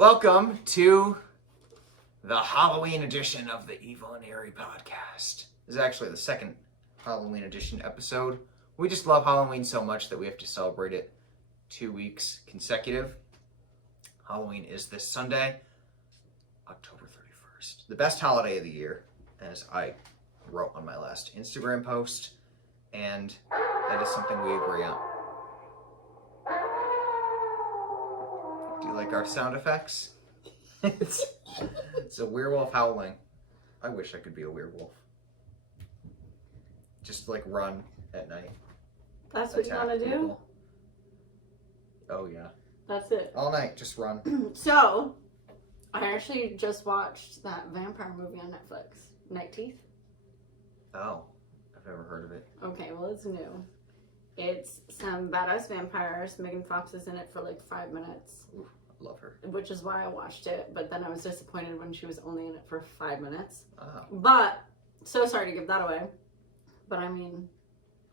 Welcome to the Halloween edition of the Evil and Eerie podcast. This is actually the second Halloween edition episode. We just love Halloween so much that we have to celebrate it 2 weeks consecutive. Halloween is this Sunday, October 31st. The best holiday of the year, as I wrote on my last Instagram post, and that is something we agree on. Do you like our sound effects? It's a werewolf howling. I wish I could be a werewolf. Just like run at night. That's what you want to do? Oh yeah. That's it. All night, just run. So, I actually just watched that vampire movie on Netflix, Night Teeth. Oh, I've never heard of it. Okay, well it's new. It's some badass vampires. Megan Fox is in it for like 5 minutes. Ooh, I love her. Which is why I watched it, but then I was disappointed when she was only in it for 5 minutes. Oh. But, so sorry to give that away. But I mean,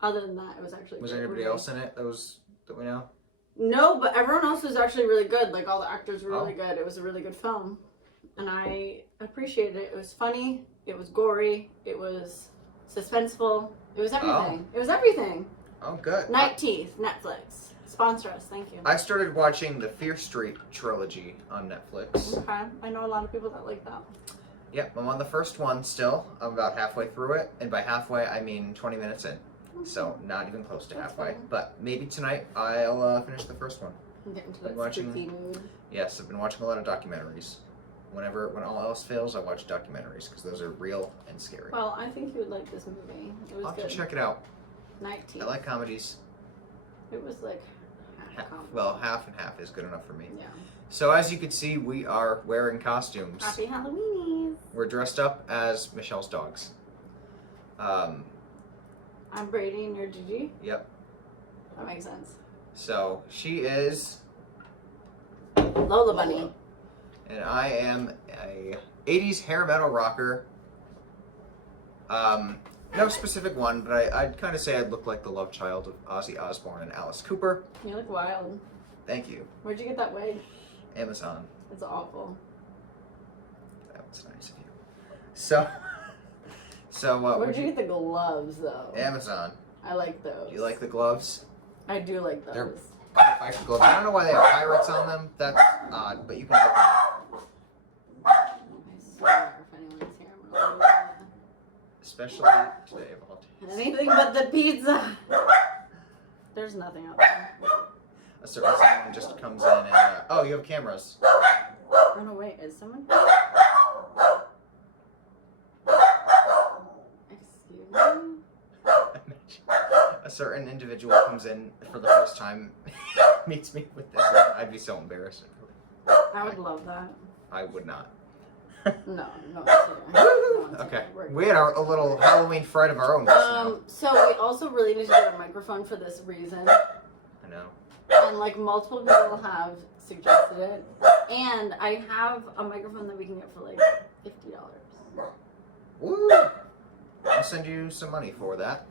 other than that, it was actually Was there anybody else in it that we know? No, but everyone else was actually really good. Like, all the actors were really good. It was a really good film. And I appreciated it. It was funny. It was gory. It was suspenseful. It was everything. It was everything. Oh, good. Night Teeth, Netflix. Sponsor us. Thank you. I started watching the Fear Street trilogy on Netflix. Okay. I know a lot of people that like that. Yep, I'm on the first one still. I'm about halfway through it. And by halfway, I mean 20 minutes in. So not even close to halfway, but maybe tonight I'll finish the first one. Get into that spooky mood. Yes, I've been watching a lot of documentaries. When all else fails, I watch documentaries because those are real and scary. Well, I think you would like this movie. It was I'll have good. to check it out. Night Teeth. I like comedies. It was like half comedy. Well, half and half is good enough for me. Yeah. So as you can see, we are wearing costumes. Happy Halloweenies. We're dressed up as Michelle's dogs. I'm Brady and you're Gigi? Yep. That makes sense. So she is Lola Bunny. And I am a 80s hair metal rocker. No specific one, but I'd kind of say I'd look like the love child of Ozzy Osbourne and Alice Cooper. You look wild. Thank you. Where'd you get that wig? Amazon. It's awful. That was nice of you. So where'd you get the gloves, though? Amazon. I like those. Do you like the gloves? I do like those. They're fighter gloves. I don't know why they have pirates on them. That's odd, but you can look them. I swear, if anyone's here, I'm gonna leave that. Especially today of all days. Anything but the pizza. There's nothing out there. A certain someone just comes in and oh, you have cameras. Oh no, wait, is someone? Excuse me? A certain individual comes in for the first time, meets me with this. I'd be so embarrassed. I would love that. I would not. No, it's Okay. We had a little Halloween fright of our own. Just now. So we also really need to get a microphone for this reason. I know. And like multiple people have suggested it. And I have a microphone that we can get for like $50. Woo! I'll send you some money for that.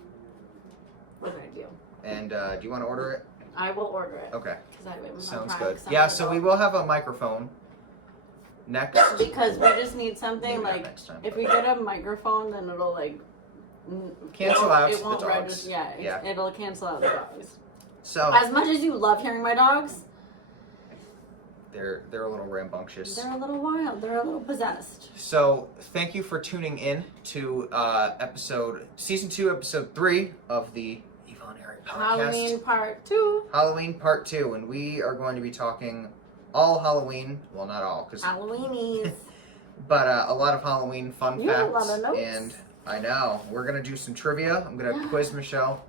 What did I do? And do you want to order it? I will order it. Okay. Because I have Sounds good. Yeah, so we will have a microphone next. Because we just need something Maybe not like next time, if but- we get a microphone, then it'll like Cancel out it won't the dogs. register. Yeah, it'll cancel out the dogs. So as much as you love hearing my dogs, they're a little rambunctious. they're a little wild. They're a little possessed. So thank you for tuning in to season 2, episode 3 of the Evil and Eerie podcast. Halloween part 2. Halloween part 2, and we are going to be talking all Halloween. Well, not all, because Halloweenies. but a lot of Halloween fun You facts. have a lot of notes. And I know we're gonna do some trivia. I'm gonna quiz Michelle.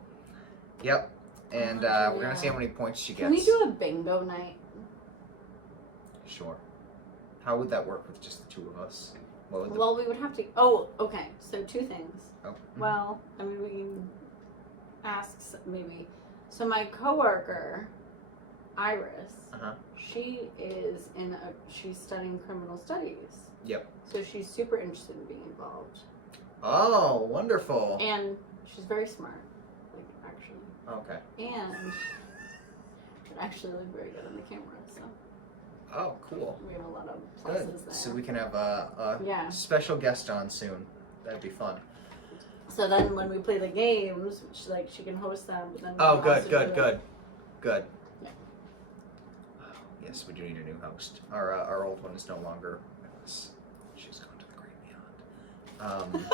Yep. And we're gonna see how many points she gets. Can we do a bingo night? Sure. How would that work with just the two of us? What would Well, we would have to. Oh, okay. So 2 things. Oh. Well, I mean, we can ask maybe. So my coworker, Iris, she is she's studying criminal studies. Yep. So she's super interested in being involved. Oh, wonderful. And she's very smart, like actually. Okay. And she actually look very good on the camera. So. Oh, cool. We have a lot of Good. pluses there. So we can have a special guest on soon. That'd be fun. So then when we play the games, she can host them. But then Oh, good. Yeah. Yes, we do need a new host. Our old one is no longer with us. She's gone to the great beyond.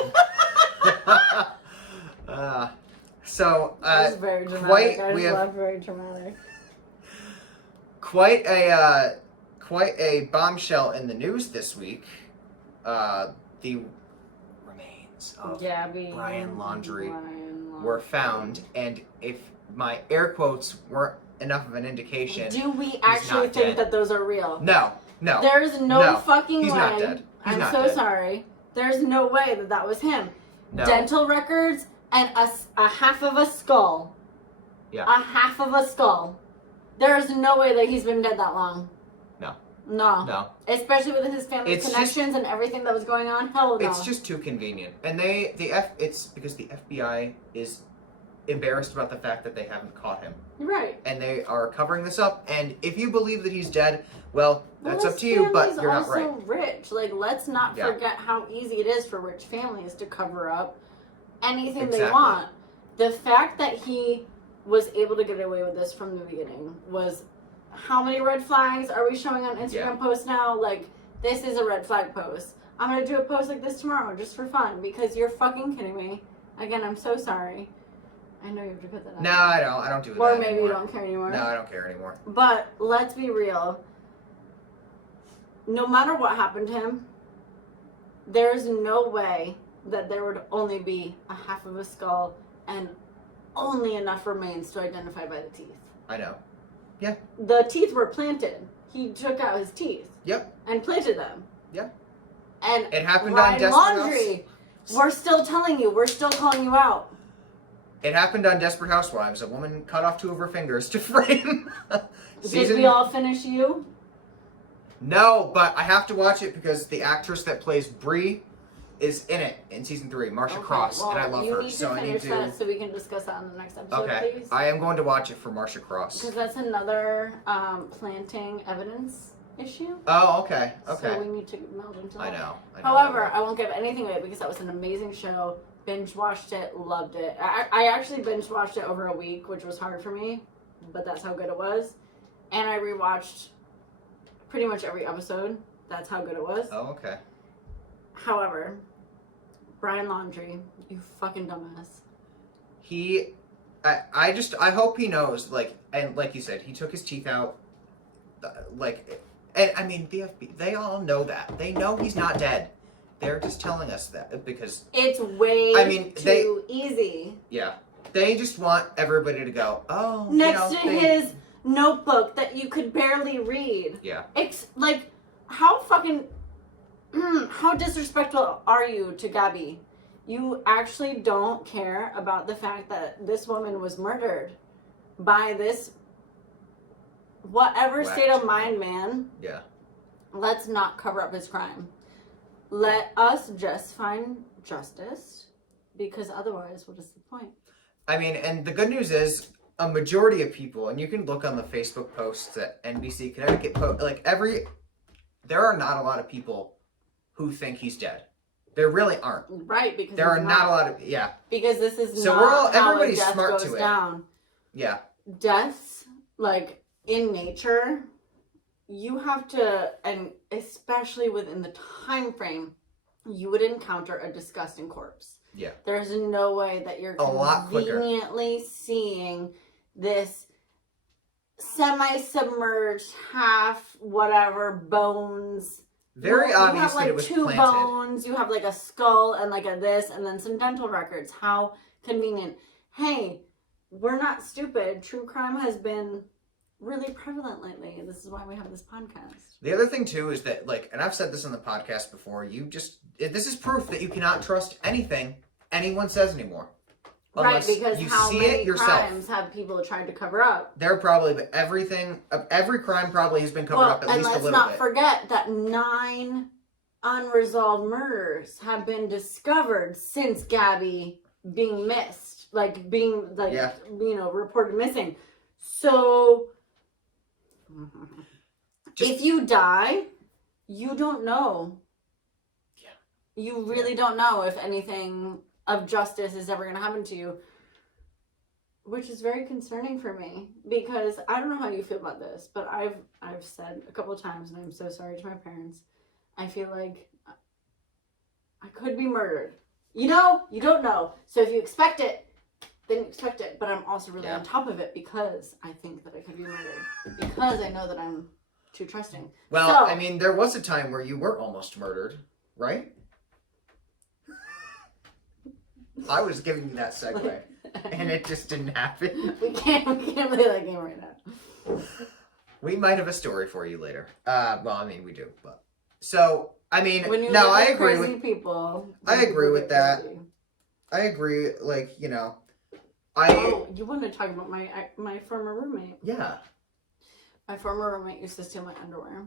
That was very dramatic. Very dramatic. Quite a bombshell in the news this week. The remains of Brian Laundries were found, and if my air quotes weren't enough of an indication, do we actually think that those are real? No. There's no fucking way. He's not dead. I'm so sorry. There's no way that was him. No. Dental records and a half of a skull. Yeah. A half of a skull. There's no way that he's been dead that long. No. Especially with his family connections and everything that was going on. Hell no. It's just too convenient. And it's because the FBI is embarrassed about the fact that they haven't caught him. Right. And they are covering this up. And if you believe that he's dead, well, that's up to you, but you're not right. Also rich. Let's not forget how easy it is for rich families to cover up anything they want. The fact that he was able to get away with this from the beginning was, how many red flags are we showing on Instagram posts now? This is a red flag post. I'm going to do a post like this tomorrow just for fun because you're fucking kidding me. Again, I'm so sorry. I know you have to put that out. No, I don't do that Or maybe anymore. You don't care anymore. No, I don't care anymore. But let's be real. No matter what happened to him, there's no way that there would only be a half of a skull and only enough remains to identify by the teeth. I know. Yeah. The teeth were planted. He took out his teeth. Yep. And planted them. Yep. And it happened Brian on Desperate Laundries, we're still telling you. We're still calling you out. It happened on Desperate Housewives. A woman cut off 2 of her fingers to frame. Did we all finish you? No, but I have to watch it because the actress that plays Bree is in it in season 3, Marcia Cross, and I love her. So I need to that so we can discuss that on the next episode, please. I am going to watch it for Marcia Cross. Because that's another planting evidence issue. Oh, okay. So we need to meld into that. I know. However, I won't give anything away because that was an amazing show. Binge watched it, loved it. I actually binge watched it over a week, which was hard for me, but that's how good it was. And I rewatched pretty much every episode. That's how good it was. Oh, okay. However, Brian Laundries, you fucking dumbass. I hope he knows, and like you said, he took his teeth out, and I mean, the FBI, they all know that. They know he's not dead. They're just telling us that because it's way too easy. Yeah. They just want everybody to go, oh, next to his notebook that you could barely read. Yeah. It's how fucking how disrespectful are you to Gabby? You actually don't care about the fact that this woman was murdered by this whatever state of mind man. Yeah. Let's not cover up his crime. Let us just find justice, because otherwise, what is the point? I mean, and the good news is a majority of people, and you can look on the Facebook posts that NBC Connecticut post, there are not a lot of people who think he's dead. There really aren't. Right, because there are not a lot of, because this is so not we're all, how everybody's a death smart goes to it. Down. Yeah. Deaths, in nature, you have to, and especially within the time frame, you would encounter a disgusting corpse. Yeah. There's no way that you're conveniently seeing this semi-submerged, half whatever bones. Very obvious that it was planted. You have 2 bones, you have a skull and a this, and then some dental records. How convenient. Hey, we're not stupid. True crime has been really prevalent lately. This is why we have this podcast. The other thing too is that and I've said this on the podcast before, this is proof that you cannot trust anything anyone says anymore. Right, because how many crimes have people tried to cover up? Every crime probably has been covered up at least a little bit. And let's not forget that 9 unresolved murders have been discovered since Gabby being missed, being reported missing. So if you die, you don't know. Yeah. You really don't know if anything of justice is ever going to happen to you. Which is very concerning for me. Because I don't know how you feel about this. But I've said a couple of times, and I'm so sorry to my parents, I feel like I could be murdered. You know? You don't know. So if you expect it, then you expect it. But I'm also really on top of it because I think that I could be murdered. Because I know that I'm too trusting. Well, so, I mean, there was a time where you were almost murdered, right? I was giving you that segue, and it just didn't happen. We can't play that game right now. We might have a story for you later. Well, I mean, we do, but so I mean, when you no, live I with agree crazy with people. I agree with that. Crazy. I agree. Like, you know, Oh, you want to talk about my former roommate? Yeah. My former roommate used to steal my underwear.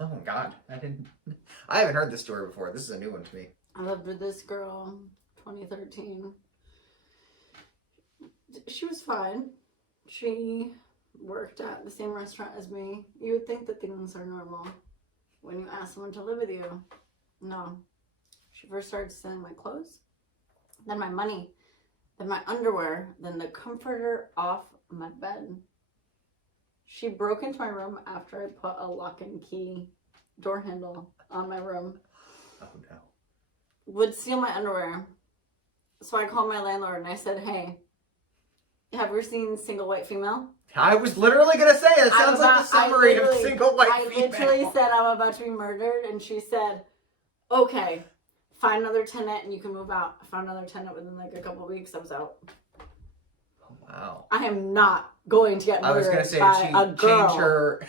Oh my God, I haven't heard this story before. This is a new one to me. I lived with this girl, 2013. She was fine. She worked at the same restaurant as me. You would think that things are normal when you ask someone to live with you. No. She first started stealing my clothes, then my money, then my underwear, then the comforter off my bed. She broke into my room after I put a lock and key door handle on my room. Oh no. Would steal my underwear. So I called my landlord and I said, hey, have you seen Single White Female? I was literally going to say, it sounds like the summary of Single White Female. I literally said I'm about to be murdered, and she said, okay, find another tenant and you can move out. I found another tenant within like a couple of weeks. I was out. Oh, wow. I am not going to get murdered I was going to say, by did she a girl. change her...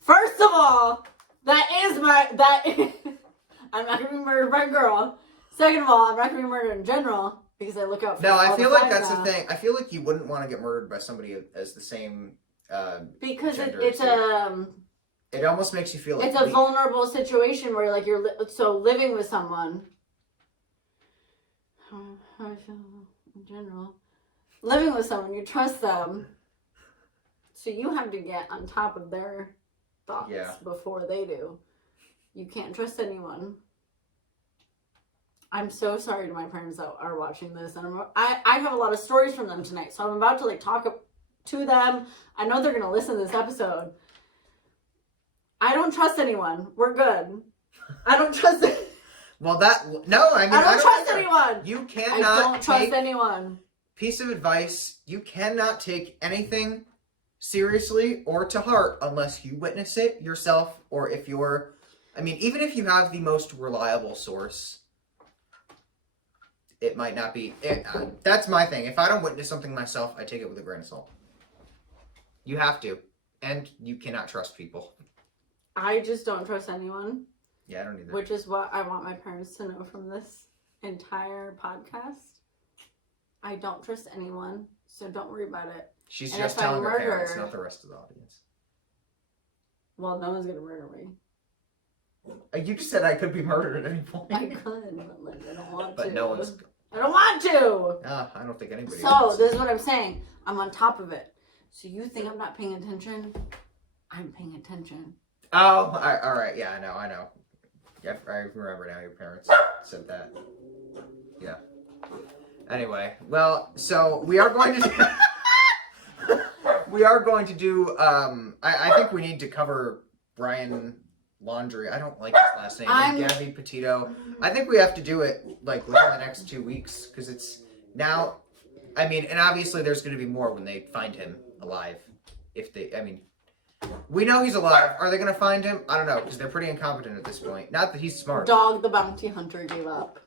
First of all, I'm not going to be murdered by a girl. Second of all, I'm not going to be murdered in general. Because I look out for No, I feel like that's now. the thing. I feel like you wouldn't want to get murdered by somebody as the same because gender it's it almost makes you feel like it's a vulnerable situation where like you're living with someone. How I feel in general, living with someone, you trust them, so you have to get on top of their thoughts before they do. You can't trust anyone. I'm so sorry to my parents that are watching this, and I have a lot of stories from them tonight, so I'm about to like talk to them. I know they're gonna listen to this episode. I don't trust anyone. We're good. I don't trust. Well, I don't trust anyone. You cannot. I don't trust anyone. Piece of advice: you cannot take anything seriously or to heart unless you witness it yourself, or if you're. I mean, even if you have the most reliable source. It might not be. That's my thing. If I don't witness something myself, I take it with a grain of salt. You have to. And you cannot trust people. I just don't trust anyone. Yeah, I don't either. Which is what I want my parents to know from this entire podcast. I don't trust anyone, so don't worry about it. She's and just telling her parents, not the rest of the audience. Well, no one's going to murder me. You just said I could be murdered at any point. I could, but like, I don't want to. But no one's... I don't want to! I don't think anybody So, this is what I'm saying. I'm on top of it. So you think I'm not paying attention? I'm paying attention. Oh, all right. Yeah, I know. Yeah, I remember now your parents said that. Yeah. Anyway, well, so we are going to do... I think we need to cover Brian Laundrie. I don't like his last name. Gabby Petito. I think we have to do it like within the next 2 weeks because it's now. I mean, and obviously there's going to be more when they find him alive. We know he's alive. Are they going to find him? I don't know because they're pretty incompetent at this point. Not that he's smart. Dog the bounty hunter gave up.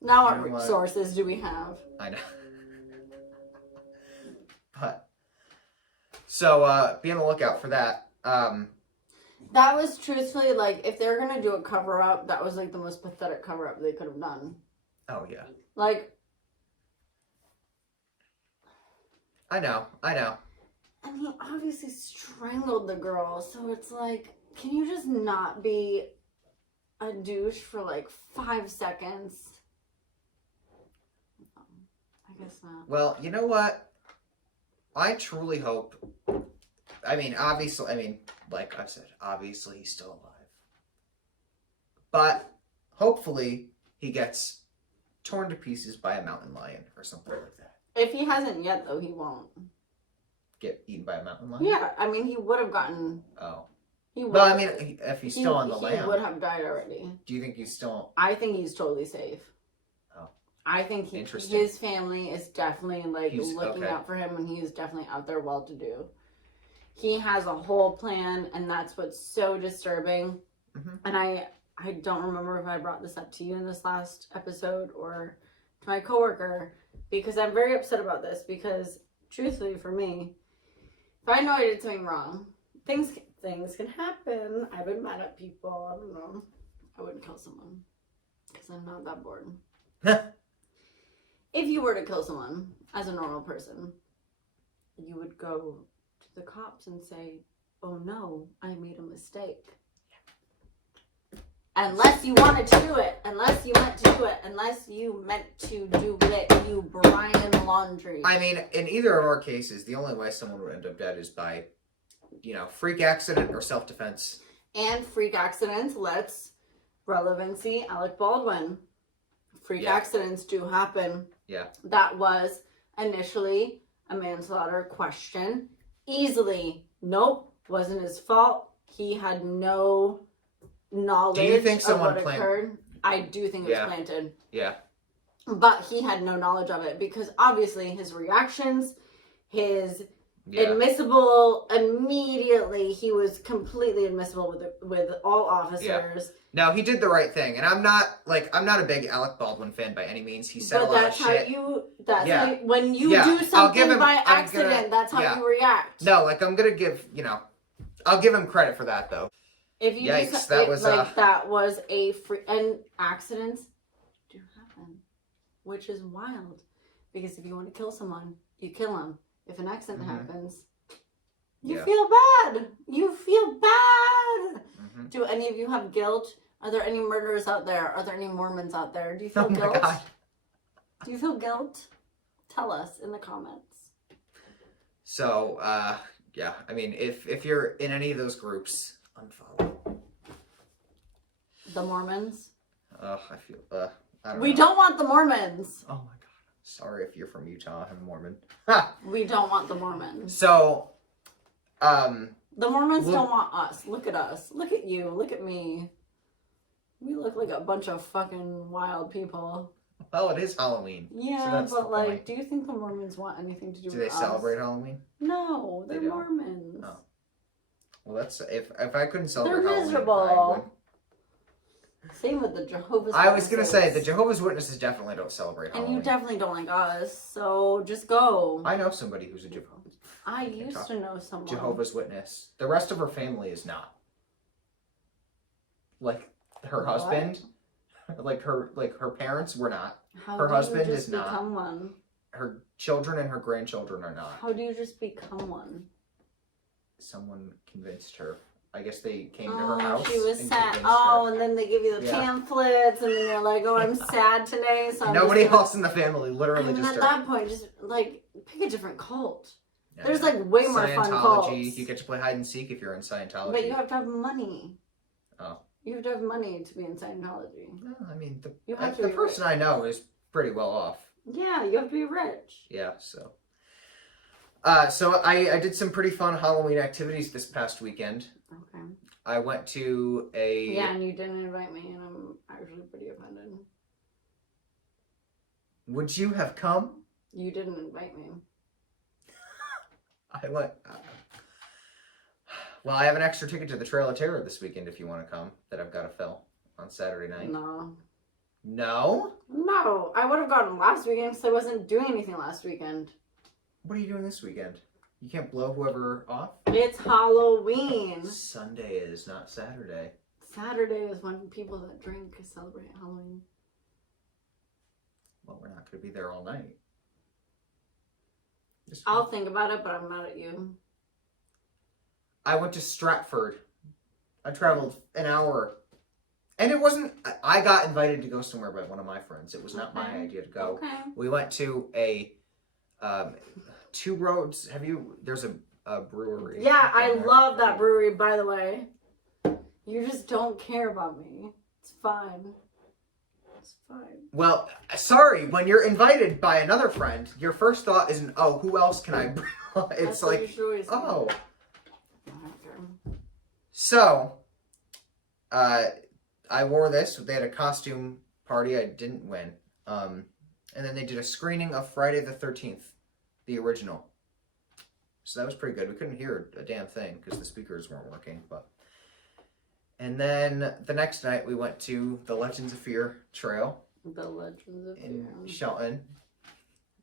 Now what resources do we have? I know. But so be on the lookout for that. That was truthfully, like, if they're going to do a cover-up, that was, like, the most pathetic cover-up they could have done. Oh, yeah. Like... I know. And he obviously strangled the girl, so it's like, can you just not be a douche for, like, 5 seconds? I guess not. Well, you know what? I truly hope I mean, obviously, like I said, obviously he's still alive. But hopefully he gets torn to pieces by a mountain lion or something like that. If he hasn't yet, though, he won't. Get eaten by a mountain lion? Yeah, I mean, he would have gotten... Oh. He would. Well, I mean, if he's still on the land... He would have died already. Do you think he's still... I think he's totally safe. Oh. I think his family is definitely, like, looking out for him, and he is definitely out there well-to-do. He has a whole plan, and that's what's so disturbing. Mm-hmm. And I don't remember if I brought this up to you in this last episode or to my coworker, because I'm very upset about this, because, truthfully, for me, if I know I did something wrong, things can happen. I've been mad at people. I don't know. I wouldn't kill someone because I'm not that bored. If you were to kill someone as a normal person, you would go to the cops and say, "Oh no, I made a mistake." Unless you wanted to do it. Unless you meant to do it. Unless you meant to do it, you Brian Laundries. I mean, in either of our cases, the only way someone would end up dead is by, freak accident or self-defense. And freak accidents, relevancy, Alec Baldwin. Freak accidents do happen. Yeah. That was initially a manslaughter question. Easily. Nope. Wasn't his fault. He had no knowledge do you think of what occurred. I do think it was planted. Yeah. But he had no knowledge of it because obviously his reactions, his admissible, immediately he was completely admissible with all officers. Yeah. No, he did the right thing, and I'm not a big Alec Baldwin fan by any means. He said a lot of shit. When you do something by accident, that's how you react. No, I'm gonna give I'll give him credit for that though. If you Yikes, that was a free, and accidents do happen, which is wild. Because if you want to kill someone, you kill them. If an accident happens, you feel bad. You feel bad. Mm-hmm. Do any of you have guilt? Are there any murderers out there? Are there any Mormons out there? Do you feel guilt? My God. Do you feel guilt? Tell us in the comments. So, yeah. I mean, if you're in any of those groups, unfollow. The Mormons? I feel, I don't know. We don't want the Mormons. Oh my God. Sorry if you're from Utah. I'm a Mormon. We don't want the Mormons. So, the Mormons don't want us. Look at us. Look at you. Look at me. We look like a bunch of fucking wild people. Well, it is Halloween. Yeah, so but do you think the Mormons want anything to do with us? Do they celebrate Halloween? No, they're Mormons. Oh. Well, that's if I couldn't celebrate Halloween, miserable. Same with the Jehovah's Witnesses. I was going to say, the Jehovah's Witnesses definitely don't celebrate Halloween. And you definitely don't like us, so just go. I know somebody who's a Jehovah's. I used to know someone. Jehovah's Witness. The rest of her family is not. Like, her husband, her parents were not. Her husband is not. How do you just become one? Her children and her grandchildren are not. How do you just become one? Someone convinced her. I guess they came to her house. She was sad. Oh, and then they give you the pamphlets, and then you're like, "Oh, I'm sad today." So nobody else in the family, literally, just at that point, just pick a different cult. Yeah, there's way more fun cults. You get to play hide and seek if you're in Scientology, but you have to have money. Oh, you have to have money to be in Scientology. No, I mean the person I know is pretty well off. Yeah, you have to be rich. Yeah, so. So I did some pretty fun Halloween activities this past weekend. Okay. I went to a... Yeah, and you didn't invite me, and I'm actually pretty offended. Would you have come? You didn't invite me. I went... Well, I have an extra ticket to the Trail of Terror this weekend if you want to come, that I've got to fill on Saturday night. No. No? No, I would have gone last weekend because I wasn't doing anything last weekend. What are you doing this weekend? You can't blow whoever off? It's Halloween. Sunday is, not Saturday. Saturday is when people that drink celebrate Halloween. Well, we're not going to be there all night. I'll think about it, but I'm mad at you. I went to Stratford. I traveled an hour. And it wasn't... I got invited to go somewhere by one of my friends. It was not my idea to go. Okay. We went to a... Two Roads. There's a brewery. Yeah, I love that brewery, by the way. You just don't care about me. It's fine. It's fine. Well, sorry, when you're invited by another friend, your first thought isn't, oh, who else can I bring? It's like, oh. So, I wore this. They had a costume party. I didn't win. And then they did a screening of Friday the 13th, the original. So that was pretty good. We couldn't hear a damn thing because the speakers weren't working. And then the next night we went to the Legends of Fear Trail. The Legends of Fear. In Shelton.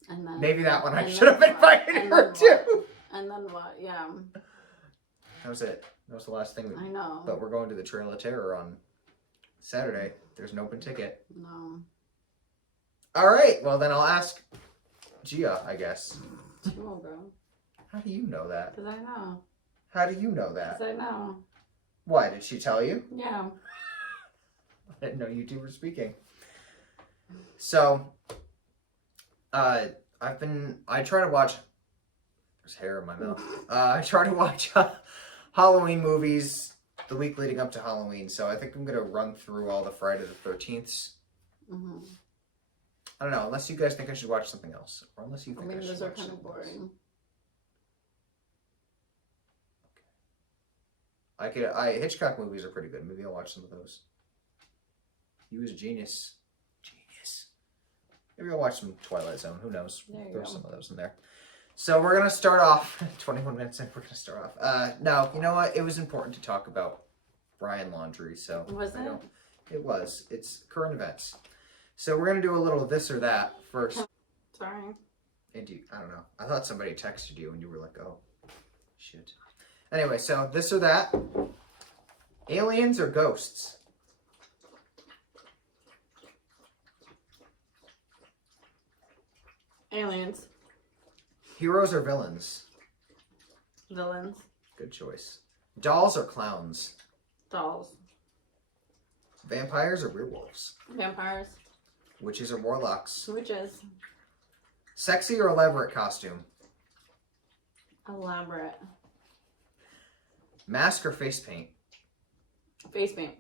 And then, maybe that one I should have invited her to. And then what? Yeah. That was it. That was the last thing. I know. But we're going to the Trail of Terror on Saturday. There's an open ticket. No. All right. Well, then I'll ask Gia, I guess. She won't go. How do you know that? Because I know. How do you know that? Because I know. Why? Did she tell you? Yeah. I didn't know you two were speaking. So, I try to watch, there's hair in my mouth. I try to watch Halloween movies the week leading up to Halloween. So I think I'm going to run through all the Friday the 13th. Mm-hmm. I don't know, unless you guys think I should watch something else. Or unless you think I should those are watch kind of something else. boring. Hitchcock movies are pretty good. Maybe I'll watch some of those. He was a genius. Maybe I'll watch some Twilight Zone. Who knows? Throw some of those in there. So we're going to start off. 21 minutes in, we're going to start off. No, you know what? It was important to talk about Brian Laundries. So was it? It was. It's current events. So we're going to do a little this or that first. Sorry. And I don't know. I thought somebody texted you and you were like, oh, shit. Anyway, so this or that. Aliens or ghosts? Aliens. Heroes or villains? Villains. Good choice. Dolls or clowns? Dolls. Vampires or werewolves? Vampires. Witches or warlocks? Witches. Sexy or elaborate costume? Elaborate. Mask or face paint? Face paint.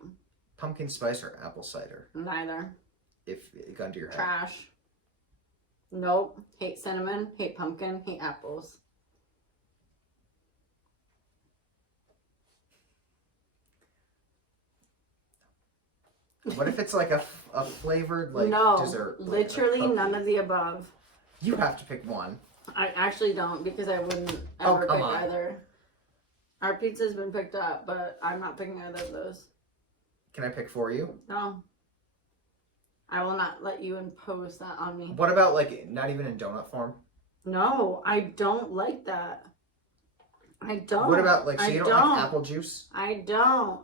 Pumpkin spice or apple cider? Neither. If gun to your head. Trash. Nope. Hate cinnamon. Hate pumpkin. Hate apples. What if it's like a flavored dessert? Literally none of the above. You have to pick one. I actually don't because I wouldn't ever pick either. Our pizza's been picked up, but I'm not picking either of those. Can I pick for you? No. I will not let you impose that on me. What about not even in donut form? No, I don't like that. I don't. What about so you don't like apple juice? I don't.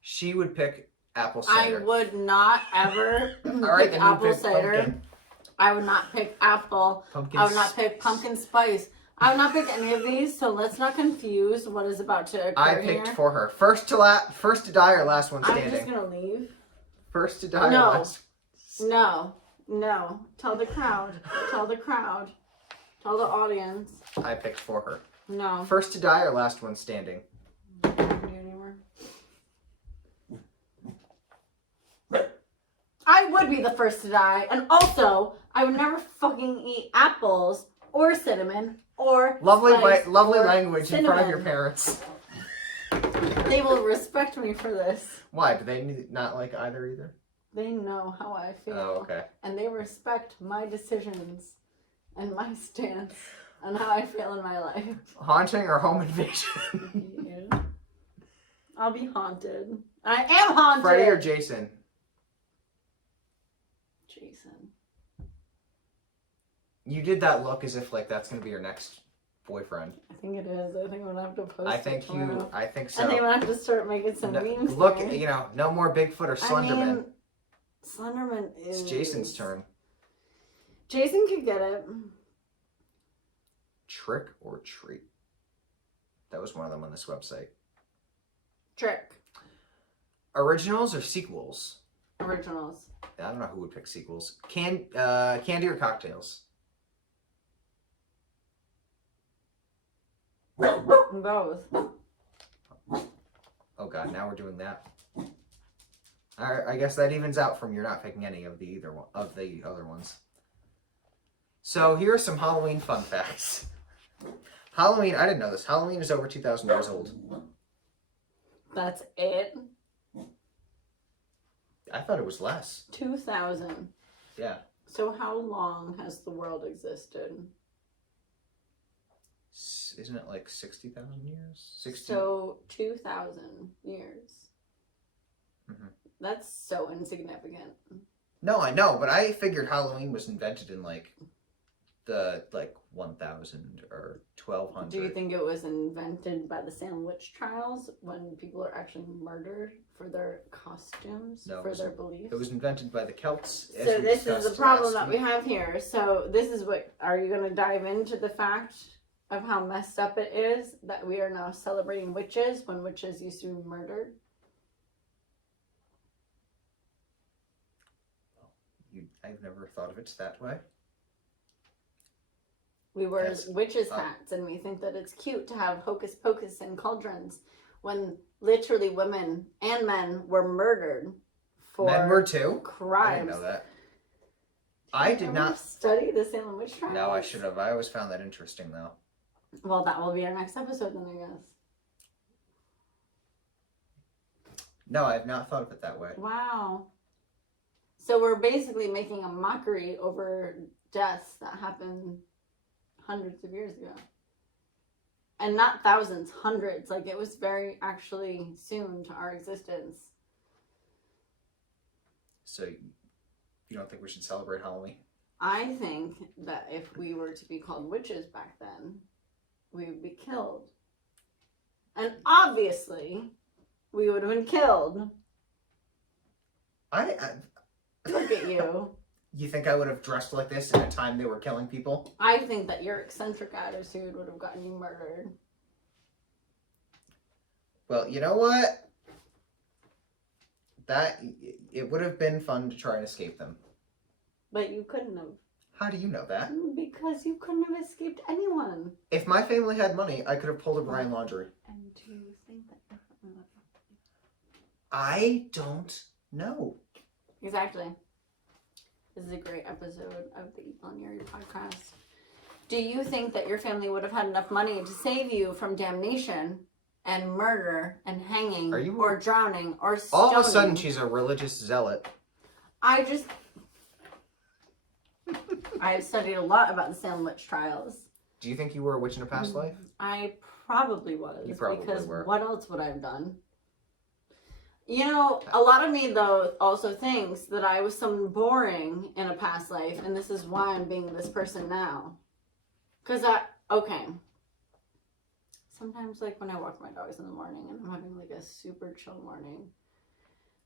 She would pick apple cider. I would not ever pick apple cider. Pumpkin. I would not pick apple. I would not pick pumpkin spice. I would not pick any of these, so let's not confuse what is about to occur I picked for her. First to die or last one standing? I'm just going to leave. First to die or last? No. Tell the crowd. Tell the audience. I picked for her. No. First to die or last one standing? I would be the first to die, and also, I would never fucking eat apples or cinnamon or lovely or language cinnamon. In front of your parents. They will respect me for this. Why? Do they not like either? They know how I feel. Oh, okay. And they respect my decisions and my stance on how I feel in my life. Haunting or home invasion? Yeah. I'll be haunted. I am haunted. Freddy or Jason? Jason. You did that look as if that's going to be your next boyfriend. I think it is. I think I'm gonna have to post I think so. I think I'm gonna have to start making some memes. Look, there. no more Bigfoot or Slenderman. Slenderman is... It's Jason's turn. Jason could get it. Trick or treat? That was one of them on this website. Trick. Originals or sequels? Originals. I don't know who would pick sequels. Candy or cocktails? Both. Oh god, now we're doing that. Alright, I guess that evens out from you're not picking any of the other ones. So here are some Halloween fun facts. Halloween, I didn't know this. Halloween is over 2,000 years old. That's it? I thought it was less. 2,000. Yeah. So how long has the world existed? Isn't it like 60,000 years? 60? So 2,000 years. Mm-hmm. That's so insignificant. No, I know, but I figured Halloween was invented in like the 1,000 or 1,200. Do you think it was invented by the Salem witch trials when people are actually murdered for their costumes, No, for their beliefs? It was invented by the Celts. So this is the problem that we have here. So this is what, are you going to dive into the fact of how messed up it is that we are now celebrating witches when witches used to be murdered? I've never thought of it that way. We wear witches' hats and we think that it's cute to have hocus pocus and cauldrons when literally women and men were murdered for Men were too? crimes. I didn't know that. I did not study the Salem witch trials. No, I should have. I always found that interesting though. Well, that will be our next episode then, I guess. No, I have not thought of it that way. Wow. So we're basically making a mockery over deaths that happened hundreds of years ago. And not thousands, hundreds. Like, it was very actually soon to our existence. So you don't think we should celebrate Halloween? I think that if we were to be called witches back then, we would be killed. And obviously, we would have been killed. Look at you. You think I would have dressed like this in a time they were killing people? I think that your eccentric attitude would have gotten you murdered. Well, you know what? It would have been fun to try and escape them. But you couldn't have. How do you know that? Because you couldn't have escaped anyone. If my family had money, I could have pulled a Brian Laundrie. And do you think that I don't know. Exactly. This is a great episode of the Evil and Eerie podcast. Do you think that your family would have had enough money to save you from damnation and murder and hanging or drowning or stoning? All of a sudden, she's a religious zealot. I have studied a lot about the Salem witch trials. Do you think you were a witch in a past life? I probably was. You probably because were. What else would I have done? You know, a lot of me, though, also thinks that I was someone boring in a past life, and this is why I'm being this person now. Because sometimes, like, when I walk my dogs in the morning and I'm having, like, a super chill morning,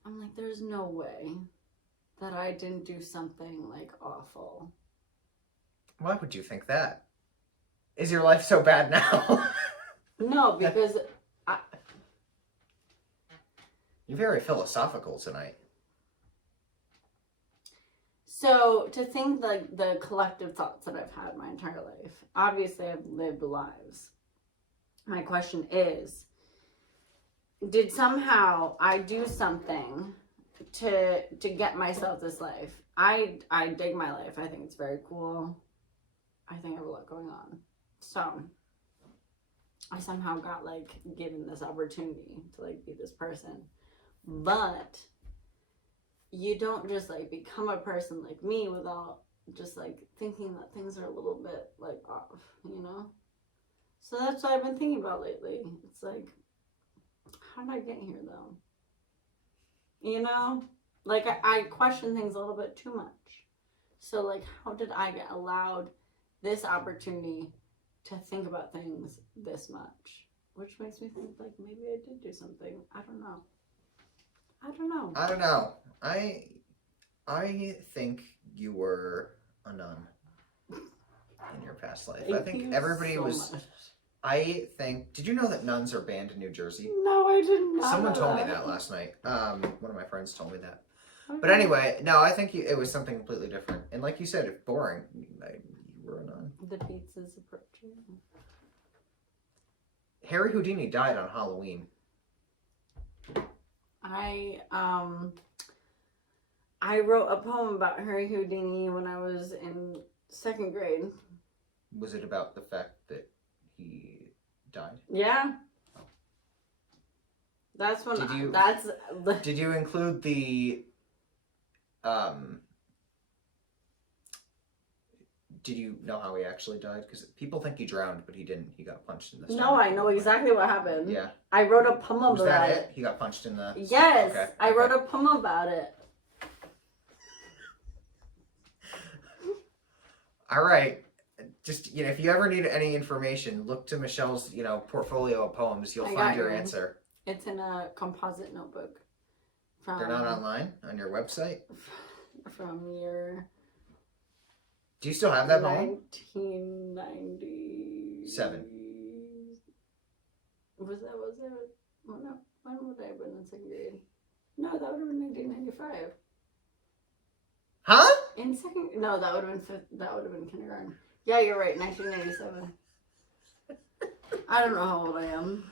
I'm like, there's no way that I didn't do something, like, awful. Why would you think that? Is your life so bad now? No, because... You're very philosophical tonight. So, to think like the collective thoughts that I've had my entire life, obviously I've lived lives. My question is, did somehow I do something to get myself this life? I dig my life. I think it's very cool. I think I have a lot going on. So, I somehow got like given this opportunity to like be this person. But you don't just like become a person like me without just like thinking that things are a little bit like off, you know? So that's what I've been thinking about lately. It's like, how did I get here though? You know? Like I question things a little bit too much. So like, how did I get allowed this opportunity to think about things this much? Which makes me think like maybe I did do something. I don't know. I think you were a nun in your past life. Thank I think you everybody so was. much. I think. Did you know that nuns are banned in New Jersey? No, I did not. Someone know told me that last night. One of my friends told me that. Okay. But anyway, no, I think it was something completely different. And like you said, if boring, you were a nun. The pizza's approaching. Harry Houdini died on Halloween. I wrote a poem about Harry Houdini when I was in 2nd grade. Was it about the fact that he died? Yeah. That's when Did you include the did you know how he actually died? Because people think he drowned, but he didn't. He got punched in the stomach. No, I know exactly what happened. Yeah. I wrote a poem Was about that it. it? He got punched in the... Yes. Okay. I wrote a poem about it. All right. Just, if you ever need any information, look to Michelle's, portfolio of poems. You'll find your answer. It's in a composite notebook. They're not online on your website? From your... Do you still have that poem? 1997. Was it? Well, no. When would I have been in 2nd grade? No, that would have been 1995. Huh? In 2nd? No, that would have been that would have been kindergarten. Yeah, you're right. 1997. I don't know how old I am.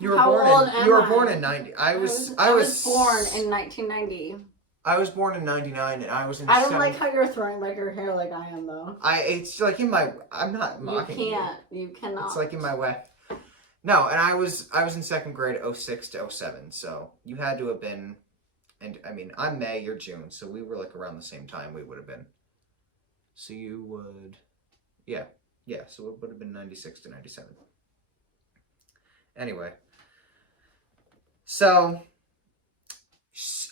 You were born in 90. I was born in 1990. I was born in 99 and I was in I don't like how you're throwing back your hair like I am though. It's like in my... I'm not mocking you. You cannot. It's like in my way. No, and I was in 2nd grade 06 to 07, so you had to have been... And, I mean, I'm May, you're June, so we were like around the same time we would have been. So you would... Yeah, so it would have been 96 to 97. Anyway. So...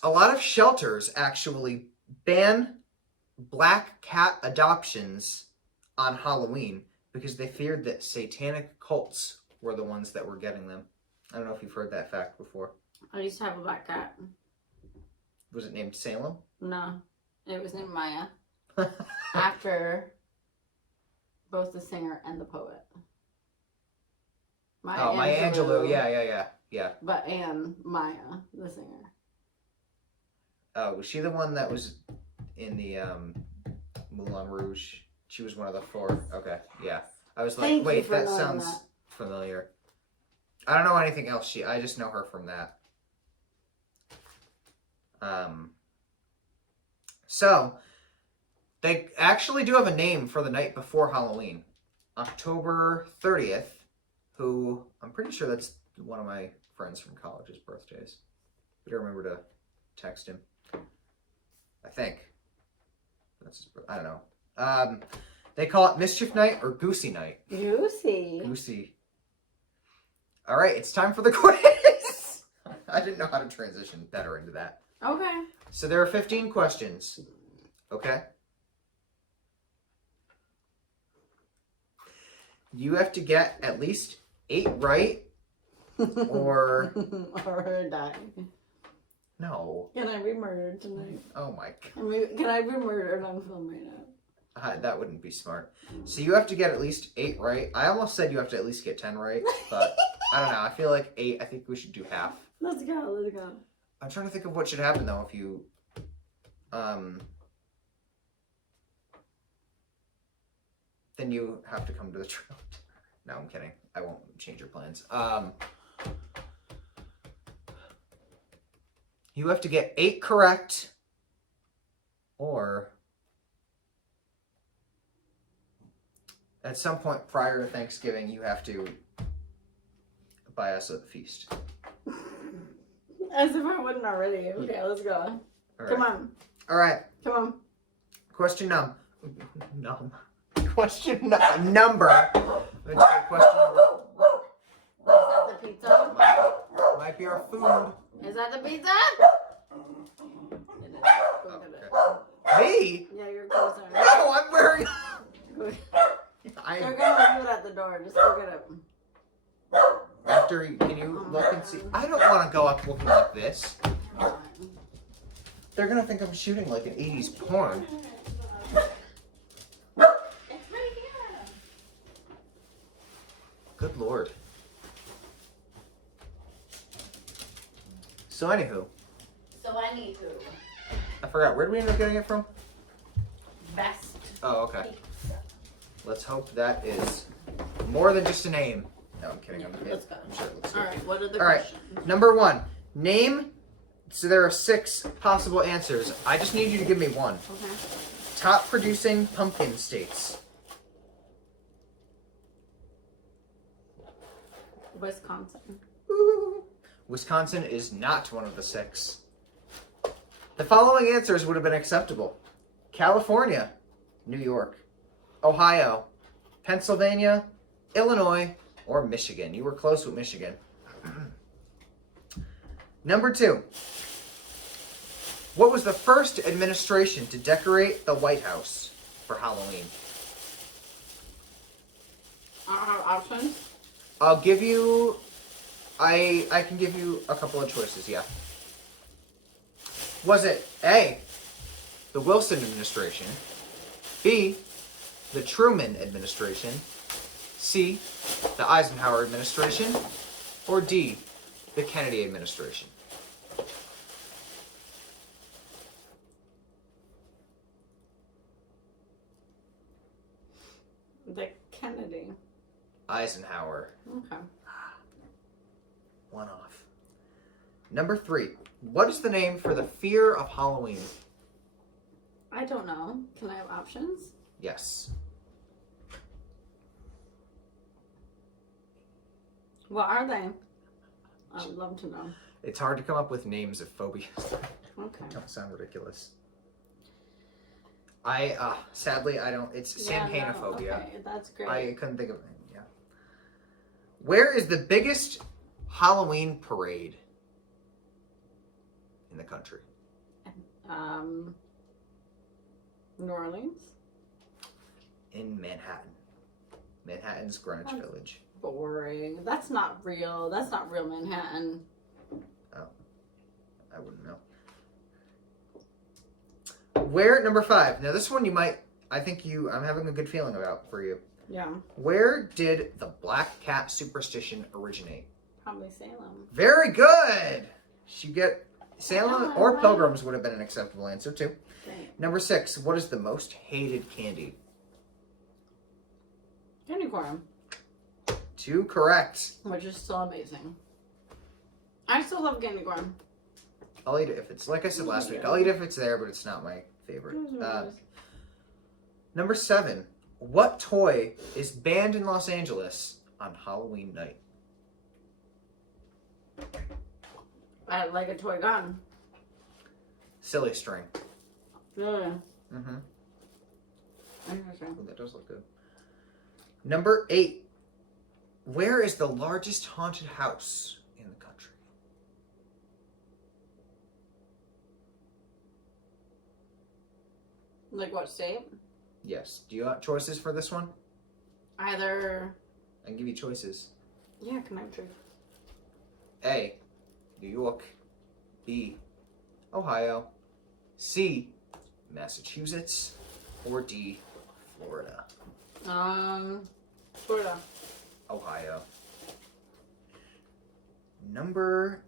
A lot of shelters actually ban black cat adoptions on Halloween because they feared that satanic cults were the ones that were getting them. I don't know if you've heard that fact before. I used to have a black cat. Was it named Salem? No, it was named Maya. After both the singer and the poet. Maya Angelou. Yeah. But Maya, the singer. Oh, was she the one that was in the Moulin Rouge? She was one of the 4. Okay, yeah. I was like, wait, that sounds familiar. I don't know anything else. I just know her from that. So, they actually do have a name for the night before Halloween. October 30th, who, I'm pretty sure that's one of my friends from college's birthdays. Better remember to text him. I think. I don't know. They call it Mischief Night or Goosey Night. Goosey. All right, it's time for the quiz. I didn't know how to transition better into that. Okay. So there are 15 questions. Okay? You have to get at least 8 right or die. No. Can I be murdered tonight? Oh my God. Can I be murdered on film right now? That wouldn't be smart. So you have to get at least 8 right. I almost said you have to at least get 10 right, but I don't know. I feel like 8. I think we should do half. Let's go. I'm trying to think of what should happen though if you, then you have to come to the trail. No, I'm kidding. I won't change your plans. You have to get 8 correct, or at some point prior to Thanksgiving, you have to buy us a feast. As if I wouldn't already. Okay, let's go. All right. Come on. All right. Come on. Question number. Question number. Question number. Is that the pizza? Might be our food. Is that the pizza? It is. Go get it. Me? Yeah, you're closer. No, I'm wearing. They're gonna leave it at the door. Just go get it. After, can you look and see? I don't want to go up looking like this. They're gonna think I'm shooting like an 80s porn. It's right here. Good Lord. So anywho. I forgot. Where did we end up getting it from? Best. Oh, okay. Pizza. Let's hope that is more than just a name. No, I'm kidding. Yeah, I'm kidding. let's go. I'm sure it looks good. All right, what are the All right. questions? Number 1. Name. So there are 6 possible answers. I just need you to give me one. Okay. Top producing pumpkin states. Wisconsin. Ooh. Wisconsin is not one of the 6. The following answers would have been acceptable. California, New York, Ohio, Pennsylvania, Illinois, or Michigan. You were close with Michigan. Number 2. What was the first administration to decorate the White House for Halloween? I don't have options. I'll give you... I can give you a couple of choices, yeah. Was it A, the Wilson administration, B, the Truman administration, C, the Eisenhower administration, or D, the Kennedy administration? The Kennedy. Eisenhower. Okay. One off. Number 3. What is the name for the fear of Halloween? I don't know. Can I have options? Yes. What are they? I'd love to know. It's hard to come up with names of phobias. Okay. Don't sound ridiculous. Sadly, I don't. It's Samhainophobia. Yeah, okay, that's great. I couldn't think of it. Yeah. Where is the biggest Halloween parade in the country? New Orleans? In Manhattan. Manhattan's Greenwich Village. Boring. That's not real. That's not real Manhattan. Oh. I wouldn't know. Where, number 5. Now this one you might, I'm having a good feeling about for you. Yeah. Where did the black cat superstition originate? Probably Salem. Very good! You get Salem or Yeah. Pilgrims would have been an acceptable answer too. Great. Number 6. What is the most hated candy? Candy corn. 2 correct. Which is still amazing. I still love candy corn. I'll eat it if it's, like I said last week, I'll eat it if it's there, but it's not my favorite. Number 7. What toy is banned in Los Angeles on Halloween night? I like a toy gun. Silly string. Really? Mm-hmm. Interesting. Oh, that does look good. Number 8. Where is the largest haunted house in the country? Like what state? Yes. Do you want choices for this one? Either. I can give you choices. Yeah, can I have choices? A, New York. B, Ohio. C, Massachusetts. Or D, Florida. Florida. Ohio. Number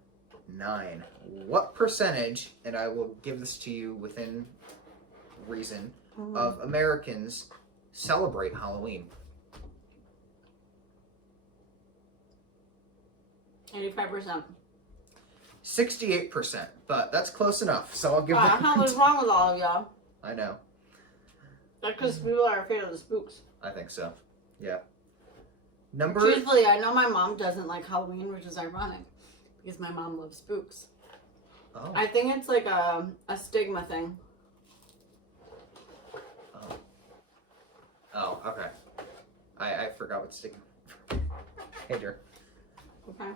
9. What percentage, and I will give this to you within reason, of Americans celebrate Halloween? 85%. 68%, but that's close enough, so I'll give What the that hell is wrong with all of y'all? I know. That's because people are afraid of the spooks. I think so. Yeah. Number... Truthfully, I know my mom doesn't like Halloween, which is ironic. Because my mom loves spooks. Oh. I think it's like a stigma thing. Oh, okay. I forgot what stigma. Hey, dear. Okay.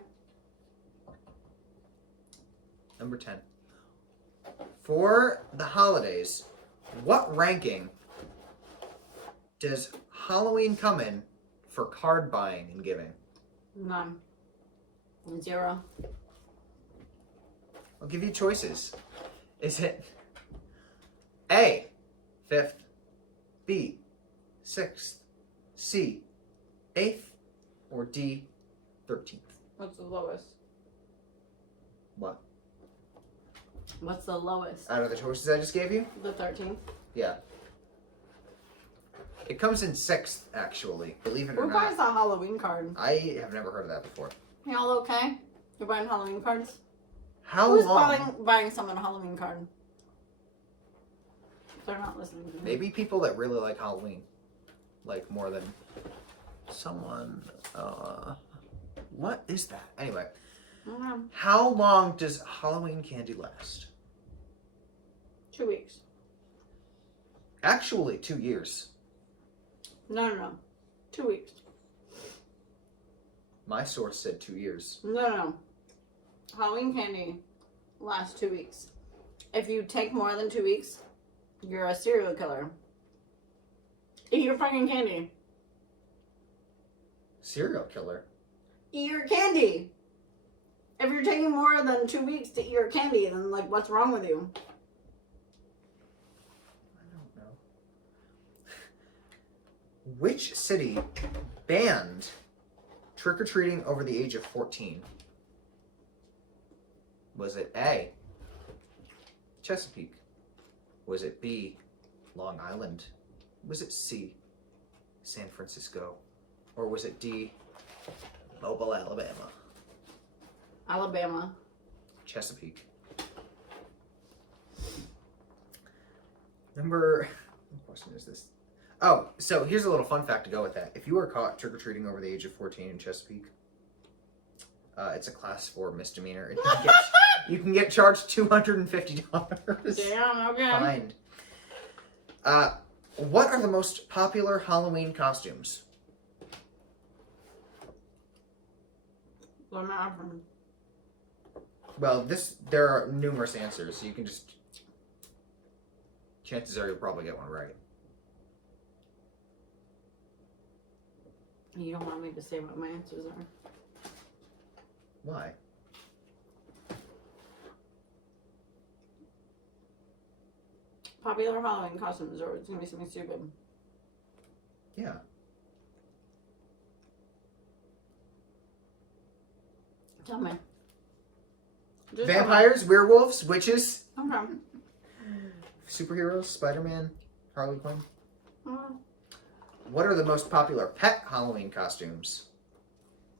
Number 10. For the holidays, what ranking does Halloween come in for card buying and giving? None. 0. I'll give you choices. Is it A, 5th, B, 6th, C, 8th, or D, 13th? What's the lowest? What? What's the lowest? Out of the choices I just gave you? The 13th. Yeah. It comes in 6th, actually. Believe it or Who not. buys a Halloween card? I have never heard of that before. Y'all okay? You're buying Halloween cards? How Who's long? buying someone a Halloween card? They're not listening to me. Maybe people that really like Halloween. Like, more than someone. What is that? Anyway. How long does Halloween candy last? 2 weeks. Actually, 2 years. No. 2 weeks. My source said 2 years. No. Halloween candy lasts 2 weeks. If you take more than 2 weeks, you're a serial killer. Eat your fucking candy. Serial killer? Eat your candy. If you're taking more than 2 weeks to eat your candy, then like, what's wrong with you? I don't know. Which city banned trick-or-treating over the age of 14? Was it A, Chesapeake? Was it B, Long Island? Was it C, San Francisco? Or was it D, Mobile, Alabama? Alabama. Chesapeake. What question is this? Oh, so here's a little fun fact to go with that. If you are caught trick-or-treating over the age of 14 in Chesapeake, it's a class 4 misdemeanor. You can get charged $250. Damn, okay. Fined. What are the most popular Halloween costumes? What happened? Well, there are numerous answers, so you can just... Chances are you'll probably get one right. You don't want me to say what my answers are. Why? Popular Halloween costumes, or it's gonna be something stupid. Yeah. Tell me. Just Vampires, werewolves, witches, tell me. Okay. superheroes, Spider-Man, Harley Quinn. Mm. What are the most popular pet Halloween costumes?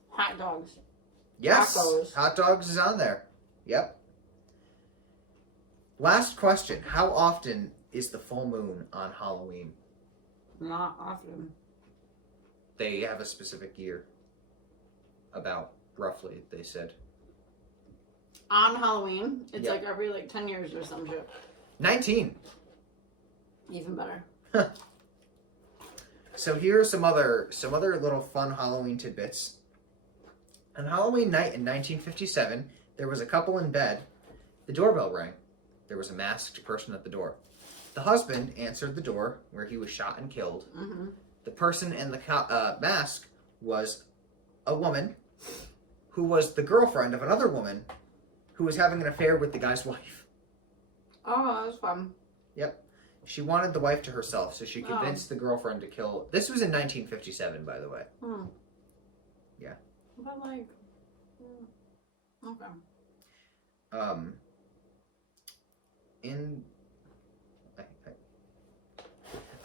Hot dogs. Yes, Tacos. hot dogs is on there. Yep. Last question. How often is the full moon on Halloween? Not often. They have a specific year. About, roughly, they said. On Halloween, it's Yep. like every 10 years or some shit. 19. Even better. So here are some other little fun Halloween tidbits. On Halloween night in 1957, there was a couple in bed. The doorbell rang. There was a masked person at the door. The husband answered the door where he was shot and killed. Mm-hmm. The person in the mask was a woman who was the girlfriend of another woman who was having an affair with the guy's wife. Oh, that was fun. Yep. She wanted the wife to herself, so she convinced the girlfriend to kill... This was in 1957, by the way. Hmm. Yeah. But okay.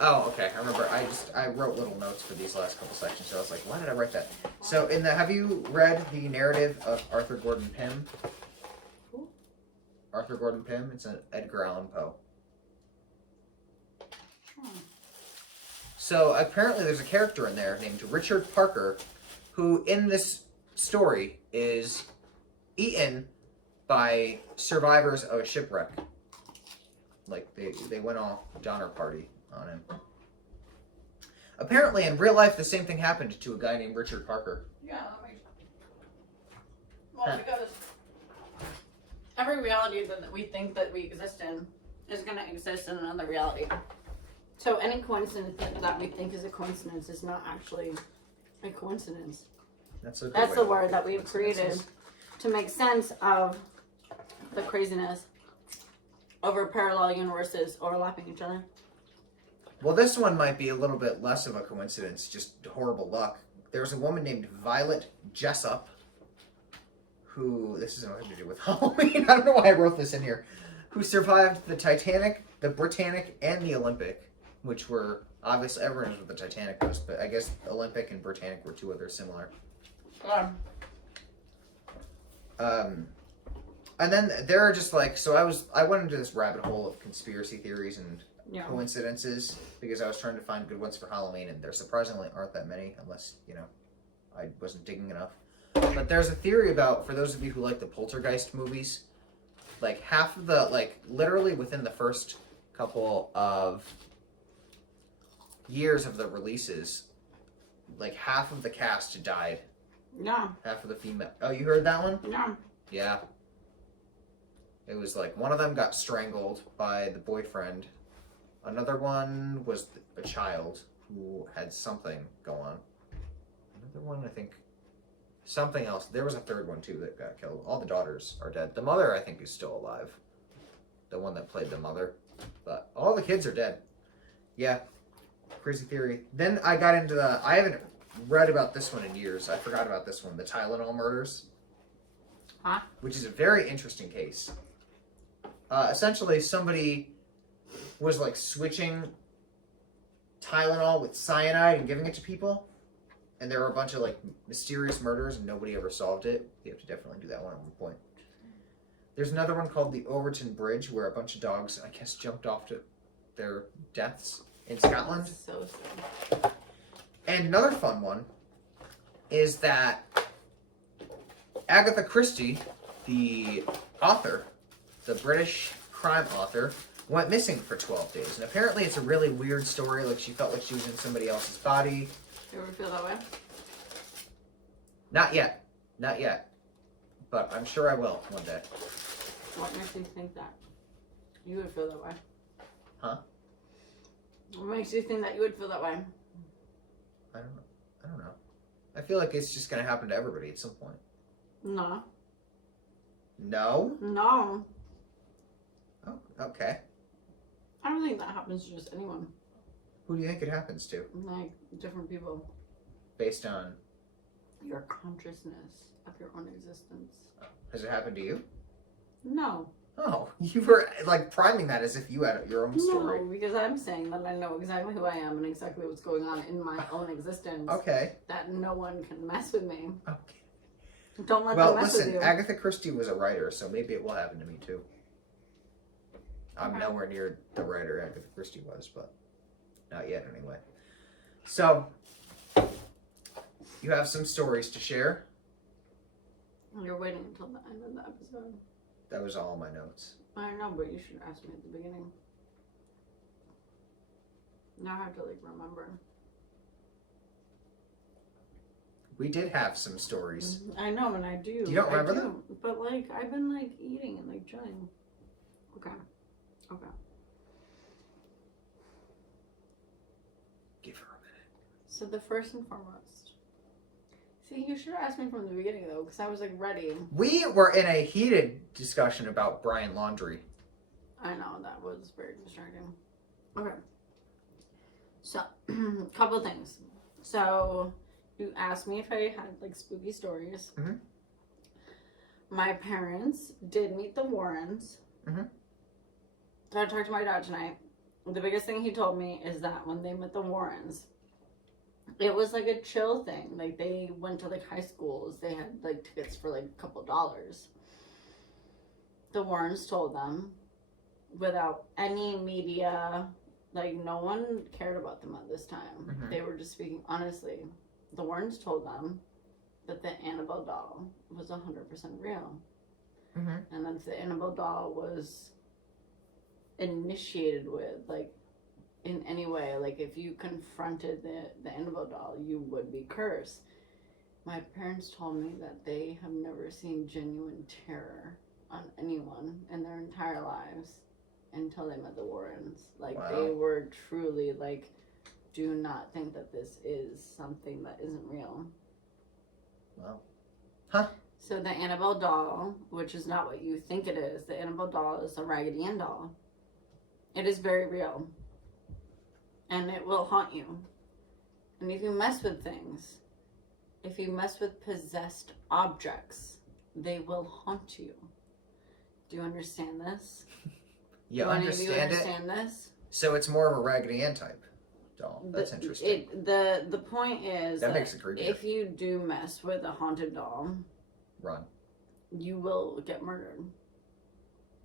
Oh, okay. I remember. I wrote little notes for these last couple sections, so I was like, why did I write that? So, have you read the narrative of Arthur Gordon Pym? Who? Arthur Gordon Pym. It's an Edgar Allan Poe. So apparently, there's a character in there named Richard Parker, who in this story is eaten by survivors of a shipwreck. Like they went all Donner Party on him. Apparently, in real life, the same thing happened to a guy named Richard Parker. Yeah, that makes sense. Well, because every reality that we think that we exist in is going to exist in another reality. So any coincidence that we think is a coincidence is not actually a coincidence. That's the word that we've created to make sense of the craziness over parallel universes overlapping each other. Well, this one might be a little bit less of a coincidence, just horrible luck. There was a woman named Violet Jessup, who, this has nothing to do with Halloween, I don't know why I wrote this in here, who survived the Titanic, the Britannic, and the Olympic. which were obviously everyone knows what the Titanic was, but I guess Olympic and Britannic were two other similar. And then there are just like, so I went into this rabbit hole of conspiracy theories and coincidences because I was trying to find good ones for Halloween, and there surprisingly aren't that many unless, I wasn't digging enough. But there's a theory about, for those of you who like the Poltergeist movies, like half of the, like literally within the first couple of years of the releases, like half of the cast died. Yeah. Half of the female. Oh, you heard that one? Yeah. Yeah. It was like one of them got strangled by the boyfriend. Another one was a child who had something go on. Another one, I think, something else. There was a third one too that got killed. All the daughters are dead. The mother, I think, is still alive. The one that played the mother. But all the kids are dead. Yeah. Crazy theory. Then I got into I haven't read about this one in years. I forgot about this one. The Tylenol Murders. Huh? Which is a very interesting case. Essentially, somebody was like switching Tylenol with cyanide and giving it to people. And there were a bunch of like mysterious murders and nobody ever solved it. You have to definitely do that one at one point. There's another one called the Overton Bridge where a bunch of dogs, I guess, jumped off to their deaths in Scotland. That's so sad. And another fun one is that Agatha Christie, the author, the British crime author, went missing for 12 days. And apparently it's a really weird story. Like, she felt like she was in somebody else's body. You ever feel that way? Not yet. Not yet. But I'm sure I will one day. What makes you think that? You would feel that way? Huh? What makes you think that you would feel that way? I don't know. I feel like it's just going to happen to everybody at some point. No. No? No. Oh, okay. I don't think that happens to just anyone. Who do you think it happens to? Like, different people. Based on... Your consciousness of your own existence. Has it happened to you? No. Oh, you were like priming that as if you had your own story. No, because I'm saying that I know exactly who I am and exactly what's going on in my own existence. Okay. That no one can mess with me. Okay. Don't let Well, them mess listen, with you. Agatha Christie was a writer, so maybe it will happen to me too. I'm nowhere near the writer Agatha Christie was, but not yet anyway. So, you have some stories to share. You're waiting until the end of the episode. That was all my notes. I know, but you should ask me at the beginning. Now I have to, like, remember. We did have some stories. I know, and I do. You don't remember them? But, like, I've been, like, eating and, like, chilling. Okay. Okay. Give her a minute. So the first and foremost. See, you should have asked me from the beginning, though, because I was, like, ready. We were in a heated discussion about Brian Laundries. I know, that was very distracting. Okay. So, couple things. So, you asked me if I had, like, spooky stories. Mm-hmm. My parents did meet the Warrens. Mm-hmm. So I talked to my dad tonight. The biggest thing he told me is that when they met the Warrens, it was like a chill thing. Like, they went to, like, high schools. They had, like, tickets for, like, a couple dollars. The Warrens told them, without any media, like, no one cared about them at this time. Mm-hmm. They were just speaking honestly. The Warrens told them that the Annabelle Doll was 100% real. Mm-hmm. And that the Annabelle Doll was initiated with, like, in any way, like, if you confronted the Annabelle Doll, you would be cursed. My parents told me that they have never seen genuine terror on anyone in their entire lives until they met the Warrens. Like, wow. They were truly, like, do not think that this is something that isn't real. Wow. Huh? So the Annabelle Doll, which is not what you think it is, the Annabelle Doll is a Raggedy Ann doll. It is very real. And it will haunt you. And if you mess with things, if you mess with possessed objects, they will haunt you. Do you understand this? You Do any of you understand understand this? So it's more of a Raggedy Ann type doll. That's interesting. The point is that makes it creepy. If you do mess with a haunted doll, run. You will get murdered.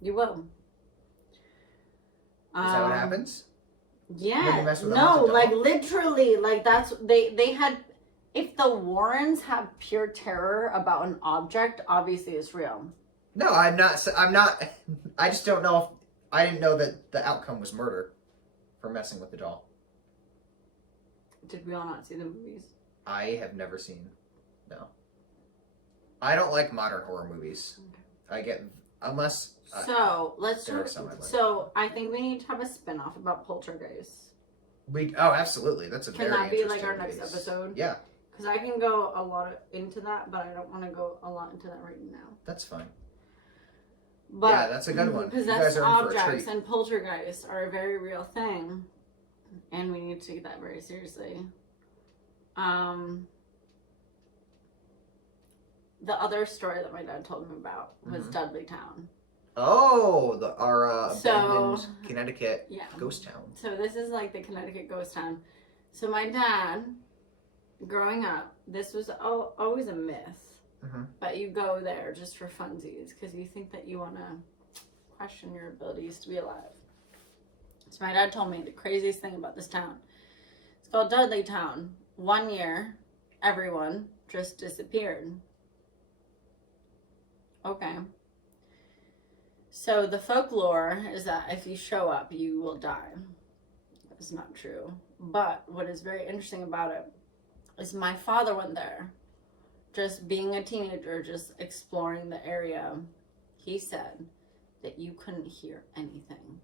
You will. Is that what happens? Yeah. No, like literally, like that's they had. If the Warrens have pure terror about an object, obviously it's real. No, I'm not. I just don't know if I didn't know that the outcome was murder for messing with the doll. Did we all not see the movies? I have never seen. No. I don't like modern horror movies. Okay. I get unless. So let's do. So I think we need to have a spin-off about poltergeists. Absolutely. That's a Can very that be like our piece. next episode? Yeah. Because I can go a lot into that, but I don't want to go a lot into that right now. That's fine. But yeah, that's a good one. Possessed objects and poltergeists are a very real thing, and we need to take that very seriously. The other story that my dad told me about was Dudley Town. Oh, our abandoned Connecticut ghost town. So this is like the Connecticut ghost town. So my dad, growing up, this was always a myth. But you go there just for funsies because you think that you want to question your abilities to be alive. So my dad told me the craziest thing about this town. It's called Dudley Town. 1 year, everyone just disappeared. Okay. So the folklore is that if you show up, you will die. That's not true. But what is very interesting about it is my father went there. Just being a teenager, just exploring the area, he said that you couldn't hear anything.